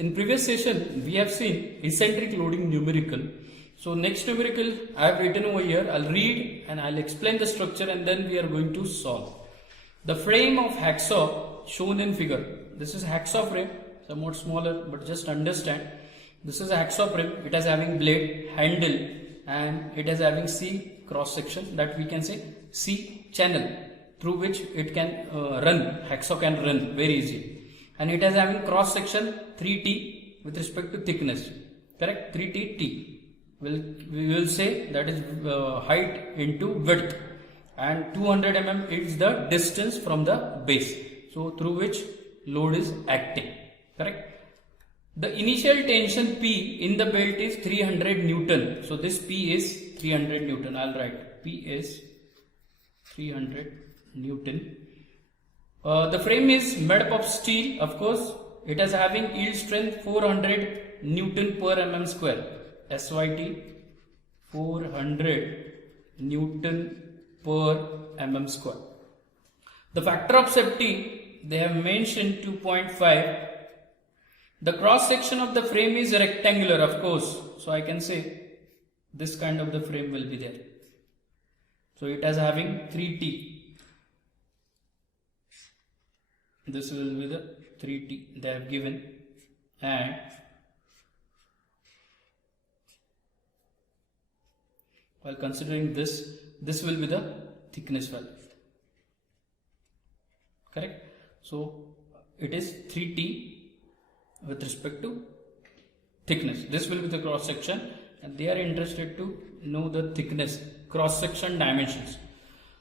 in previous session we have seen eccentric loading numerical. So next numerical I have written over here. I'll read and I'll explain the structure and then we are going to solve. The frame of hacksaw shown in figure. This is hacksaw frame, somewhat smaller, but just understand. This is a hacksaw frame. It is having blade, handle, and it is having C cross section, that we can say C channel, through which it can run. Hacksaw can run very easily. And it is having cross section 3T with respect to thickness. Correct? 3T T. We will say that is height into width, and 200 mm is the distance from the base, so through which load is acting. Correct? The initial tension P in the belt is 300 Newton. So this P is 300 Newton. I'll write P is 300 Newton. The frame is made up of steel, of course. It is having yield strength 400 Newton per mm square. SYT 400 Newton per mm square. The factor of safety they have mentioned 2.5. The cross section of the frame is rectangular, of course. So I can say this kind of the frame will be there. So it is having 3T. This will be the 3T they have given, and while considering this will be the thickness value. Correct? So it is 3T with respect to thickness. This will be the cross section, and they are interested to know the thickness, cross section dimensions.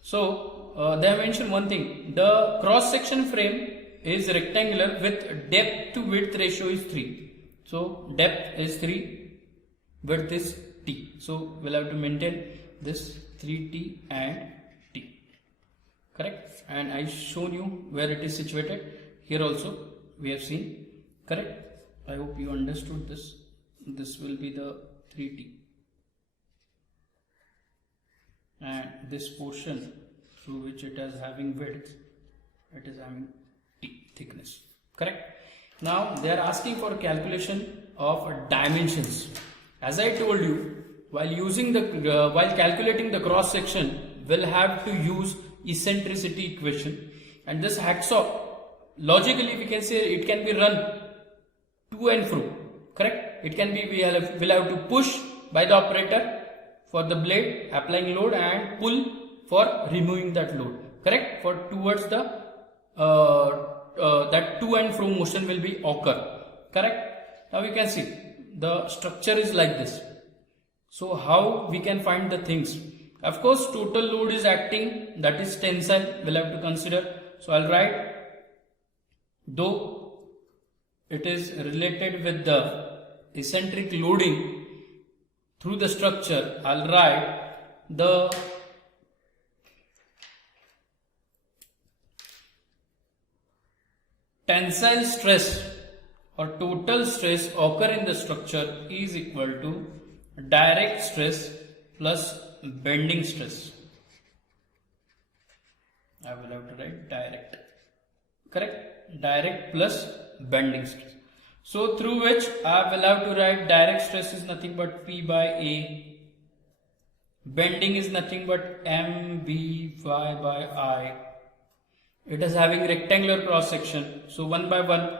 So they have mentioned one thing. The cross section frame is rectangular with depth to width ratio is 3. So depth is 3, width is T. So we'll have to maintain this 3T and T. Correct? And I shown you where it is situated. Here also we have seen. Correct? I hope you understood this. This will be the 3T. And this portion through which it is having width, it is having T thickness. Correct? Now they are asking for calculation of dimensions. As I told you, while calculating the cross section, we'll have to use eccentricity equation. And this hacksaw, logically we can say it can be run to and fro. Correct? It can be, we'll have to push by the operator for the blade applying load and pull for removing that load. Correct? For towards the that to and fro motion will be occur. Correct? Now you can see the structure is like this. So how we can find the things? Of course, total load is acting, that is tensile, we'll have to consider. So I'll write, though it is related with the eccentric loading through the structure, I'll write the tensile stress or total stress occur in the structure is equal to direct stress plus bending stress. I will have to write direct. Correct? Direct plus bending stress. So through which I will have to write direct stress is nothing but P by A. Bending is nothing but MBY by I. It is having rectangular cross section. So one by one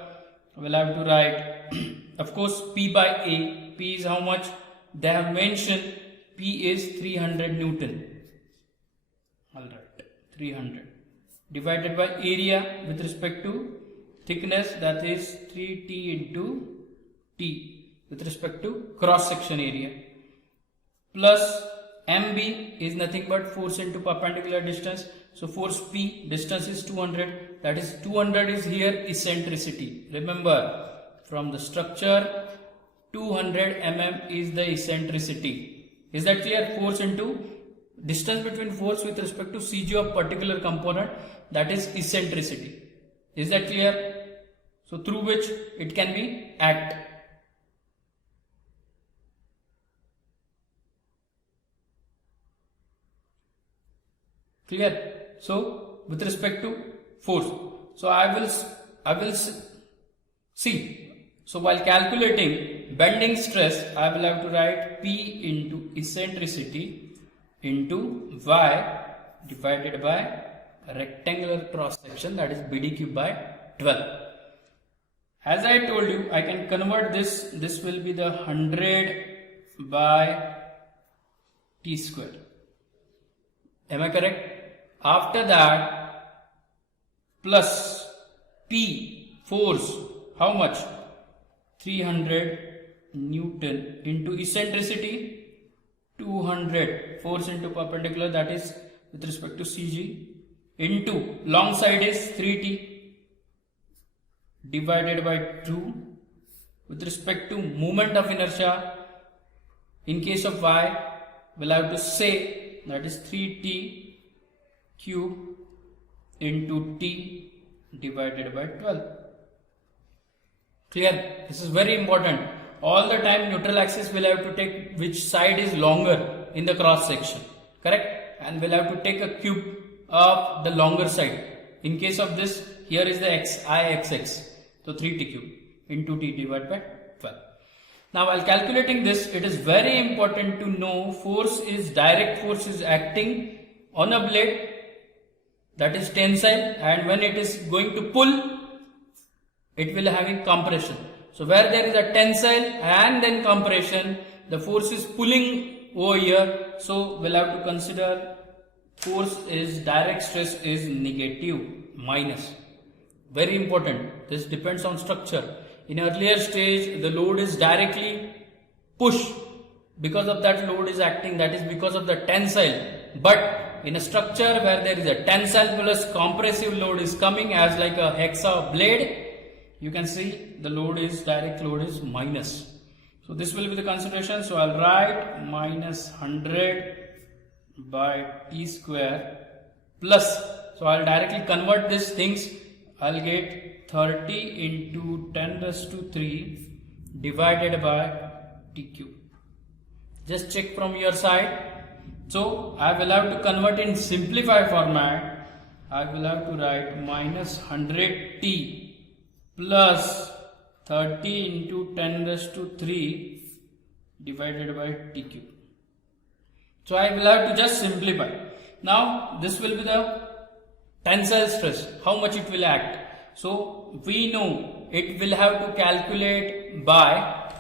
we'll have to write of course P by A. P is how much? They have mentioned P is 300 Newton. I'll write 300 divided by area with respect to thickness, that is 3T into T with respect to cross section area, plus MB is nothing but force into perpendicular distance. So force P, distance is 200, that is 200 is here eccentricity. Remember, from the structure 200 mm is the eccentricity. Is that clear? Force into distance between force with respect to CG of particular component, that is eccentricity. Is that clear? So through which it can be act. Clear? So with respect to force, so I will see So while calculating bending stress, I will have to write P into eccentricity into Y divided by rectangular cross section, that is BD cube by 12. As I told you, I can convert this will be the 100 by T square. Am I correct? After that, plus P, force, how much? 300 Newton into eccentricity, 200, force into perpendicular, that is with respect to CG, into long side is 3T divided by 2 with respect to moment of inertia. In case of Y, we'll have to say that is 3T cube into T divided by 12. Clear? This is very important. All the time neutral axis will have to take which side is longer in the cross section. Correct? And we'll have to take a cube of the longer side. In case of this, here is the IXX. So 3T cube into T divided by 12. Now while calculating this, it is very important to know direct force is acting on a blade, that is tensile, and when it is going to pull, it will having compression. So where there is a tensile and then compression, the force is pulling over here. So we'll have to consider direct stress is negative, minus. Very important. This depends on structure. In earlier stage, the load is directly pushed. Because of that load is acting, that is because of the tensile. But in a structure where there is a tensile plus compressive load is coming as like a hexa blade, you can see the direct load is minus. So this will be the consideration. So I'll write minus 100 by T square plus. So I'll directly convert these things. I'll get 30 into 10 raised to 3 divided by T cube. Just check from your side. So I will have to convert in simplified format. I will have to write minus 100T plus 30 into 10 raised to 3 divided by T cube. So I will have to just simplify. Now this will be the tensile stress, how much it will act. So we know it will have to calculate by,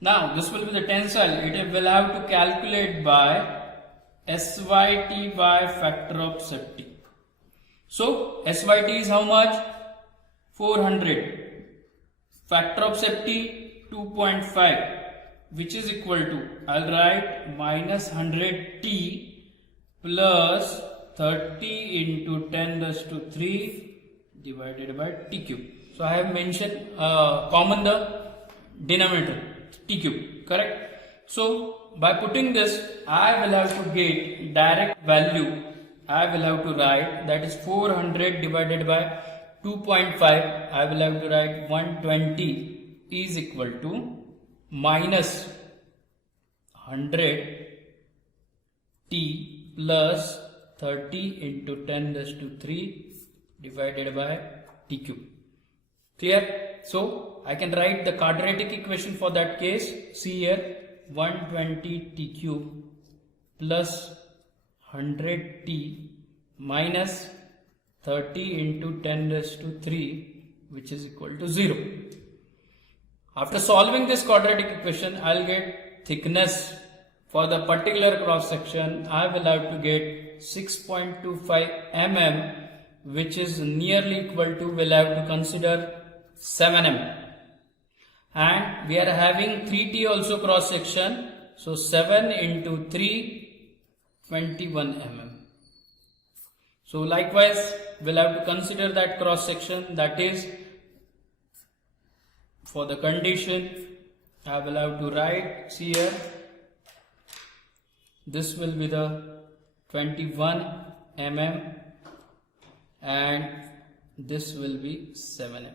now this will be the tensile, it will have to calculate by SYT by factor of safety. So SYT is how much? 400. Factor of safety 2.5, which is equal to, I'll write minus 100T plus 30 into 10 raised to 3 divided by T cube. So I have mentioned common the denominator T cube, correct? So by putting this, I will have to get direct value. I will have to write, that is 400 divided by 2.5. I will have to write 120 is equal to minus 100 T plus 30 into 10 raised to 3 divided by T cube. Clear? So I can write the quadratic equation for that case. See here, 120 T cube plus 100 T minus 30 into 10 raised to 3, which is equal to 0. After solving this quadratic equation, I'll get thickness for the particular cross section. I will have to get 6.25 mm, which is nearly equal to, we'll have to consider 7 mm. And we are having 3T also cross section. So 7 into 3, 21 mm. So likewise, we'll have to consider that cross section, that is for the condition. I will have to write, see here, this will be the 21 mm and this will be 7 mm.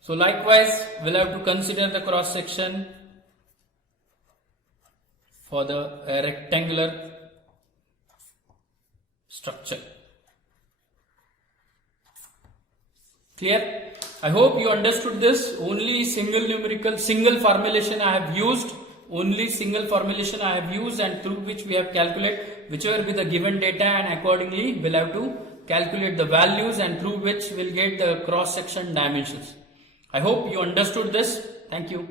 So likewise, we'll have to consider the cross section for the rectangular structure. Clear? I hope you understood this. Only single formulation I have used. Only single formulation I have used, and through which we have calculate whichever be the given data, and accordingly we'll have to calculate the values, and through which we'll get the cross section dimensions. I hope you understood this. Thank you.